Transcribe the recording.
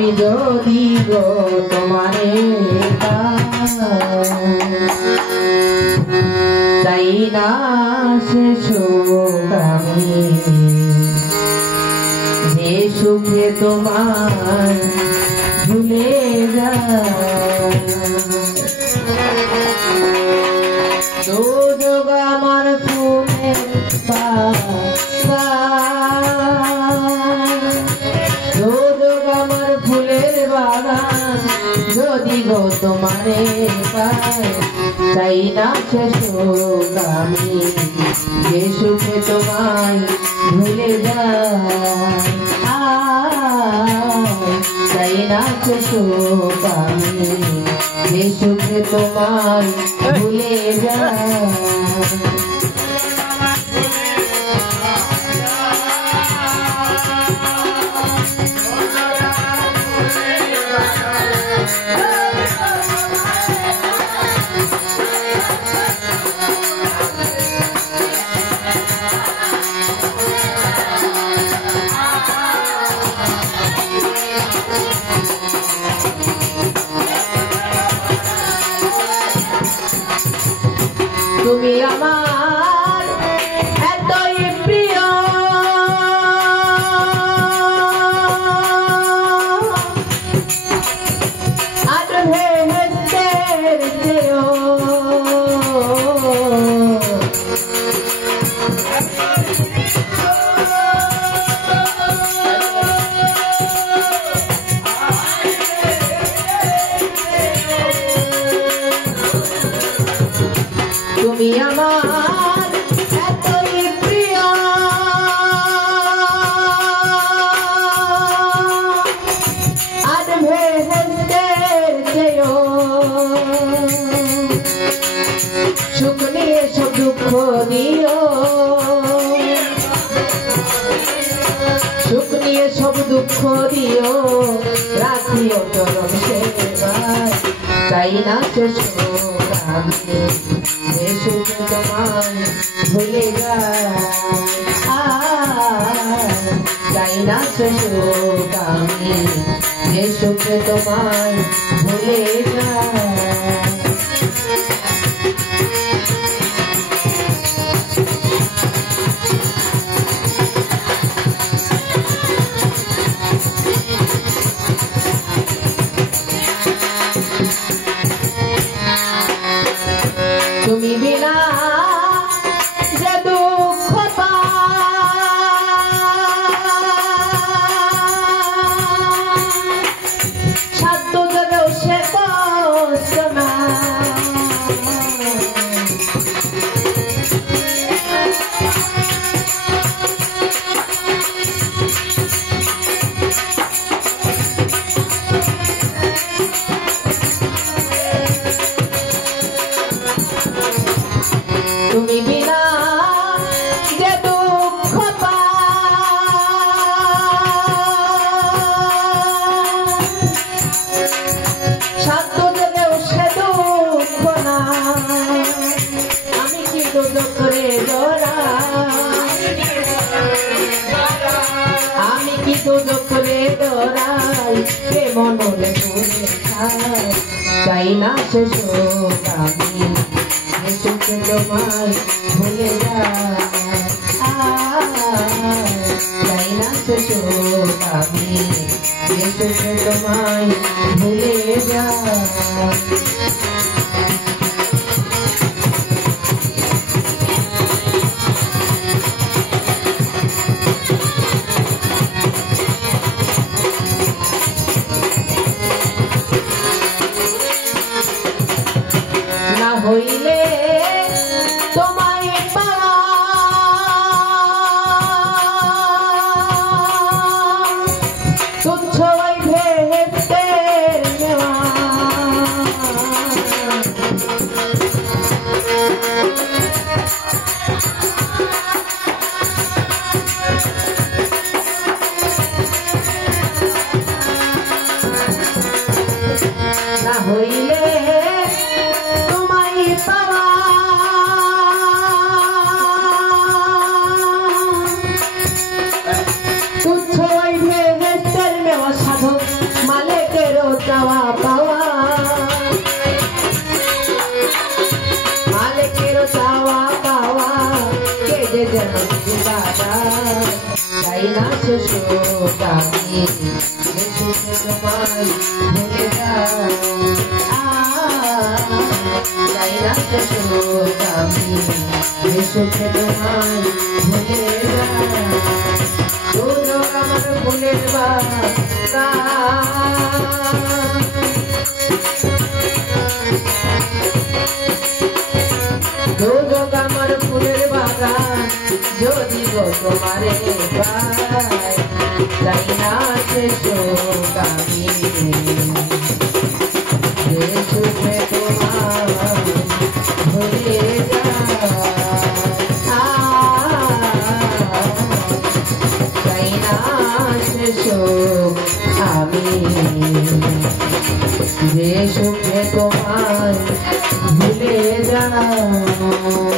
আমি যদি গো তোমারে চাই না সে সুখ আমি যে সুখে তোমার ভুলে যায় দুযোগ আমার ফুলের বাগান দুযোগ আমার ফুলের বাগান যদি গো তোমারে পাই চাই না সে সুখ আমি যে সুখে তোমায় ভুলে যায় চাই না সে সুখ আমি যে সুখে তোমায় ভুলে যায় তুমি আমার এতই প্রিয় আর ভেস্তের চেয়েও তুমি আমার এতই প্রিয় আর ভেস্তের চেয়েও সুখ নিয়ে সব দুঃখ দিও সুখ নিয়ে সব দুঃখ দিও রাখিও চরণ সেবায় চাই না সে সুখ আমি যে সুখে তোমায় ভুলে যায় চাই না সে সুখ আমি যে সুখে তোমায় ভুলে যায় তুমি বিনা যে দুঃখ সাধ্য দেবেও সে কষ্ট না তুমি বিনা যে দুঃখ সাধ্য দেবেও সে দুঃখ না আমি কি দুঃখ রে আমি কি দুঃখ রে দরাই কে মনলে পুরে খাই চাই না সে সুখ আমি যে সুখে তোমায় ভুলে যায় চাই না সে সুখ আমি যে সুখে তোমায় ভুলে যায় না হইলে তোমায় পাওয়া তুচ্ছ ওই ভেস্তের নেওয়া না হইলে তোমায় পাওয়া চাই না সে সুখ আমি যে সুখে তোমায় ভুলে যাই চাই না সে সুখ আমি যে সুখে তোমায় ভুলে যাই দুর্যোগ আমার ফুলের বাগান দুর্যোগ আমার ফুলের বাগান যদি গো তোমারে পাই চাই না সে সুখ আমি যে সুখে তোমায় ভুলে যাই চাই না সে সুখ আমি যে সুখে তোমায় ভুলে যাই